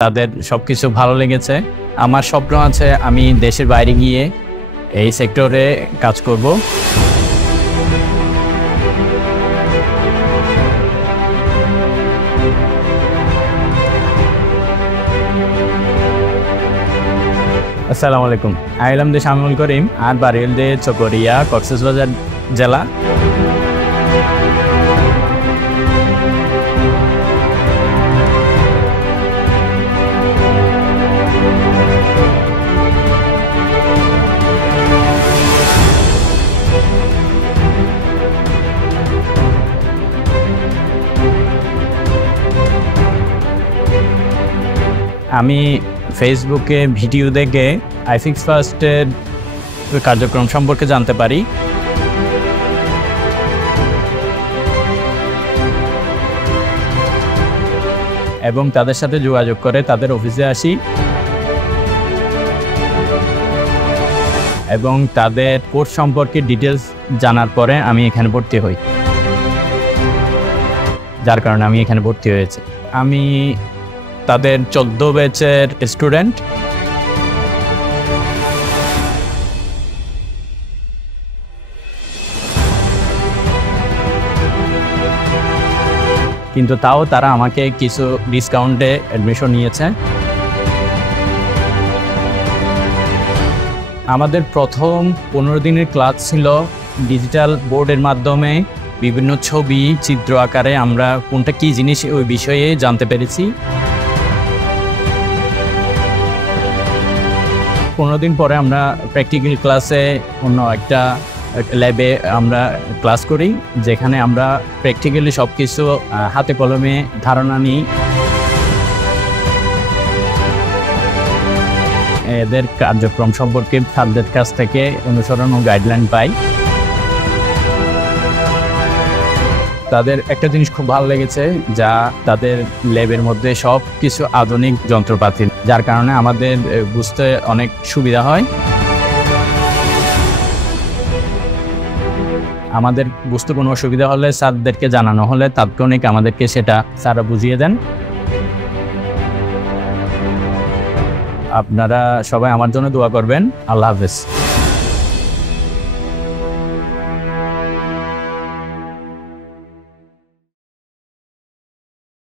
তাদের সবকিছু ভালো লেগেছে। আমার স্বপ্ন আছে আমি দেশের বাইরে গিয়ে এই সেক্টরে কাজ করব। আসসালামু আলাইকুম। আইলাম দেশ শামিউল করিম আর বাড়িল দে চকরিয়া কক্সবাজার জেলা। আমি ফেসবুকে ভিডিও দেখে আইফিক্স ফার্স্টের কার্যক্রম সম্পর্কে জানতে পারি। এবং তাদের সাথে যোগাযোগ করে তাদের অফিসে আসি এবং তাদের কোর্স সম্পর্কে ডিটেলস জানার পরে আমি এখানে ভর্তি হই, যার কারণে আমি এখানে ভর্তি হয়েছি। আমি তাদের 14 ব্যাচের স্টুডেন্ট। কিন্তু তাও তারা আমাকে কিছু ডিসকাউন্টে অ্যাডমিশন নিয়েছে। আমাদের প্রথম 15 দিনের ক্লাস ছিল ডিজিটাল বোর্ডের মাধ্যমে বিভিন্ন ছবি চিত্র আকারে আমরা কোনটা কী জিনিস ওই বিষয়ে জানতে পেরেছি। 15 দিন পরে আমরা প্র্যাকটিক্যাল ক্লাসে অন্য একটা ল্যাবে আমরা ক্লাস করি, যেখানে আমরা প্র্যাকটিক্যালি সব কিছু হাতে কলমে ধারণা নিই। এদের কার্যক্রম সম্পর্কে স্যারদের কাছ থেকে অনুসরণ ও গাইডলাইন পাই। তাদের একটা জিনিস খুব ভালো লেগেছে, যা তাদের ল্যাবের মধ্যে সব কিছু আধুনিক যন্ত্রপাতি, যার কারণে আমাদের বুঝতে অনেক সুবিধা হয়। আমাদের বুঝতে কোনো অসুবিধা হলে স্যারদেরকে জানানো হলে তাৎক্ষণিক আমাদেরকে সেটা স্যাররা বুঝিয়ে দেন। আপনারা সবাই আমার জন্য দোয়া করবেন। আল্লাহ হাফেজ।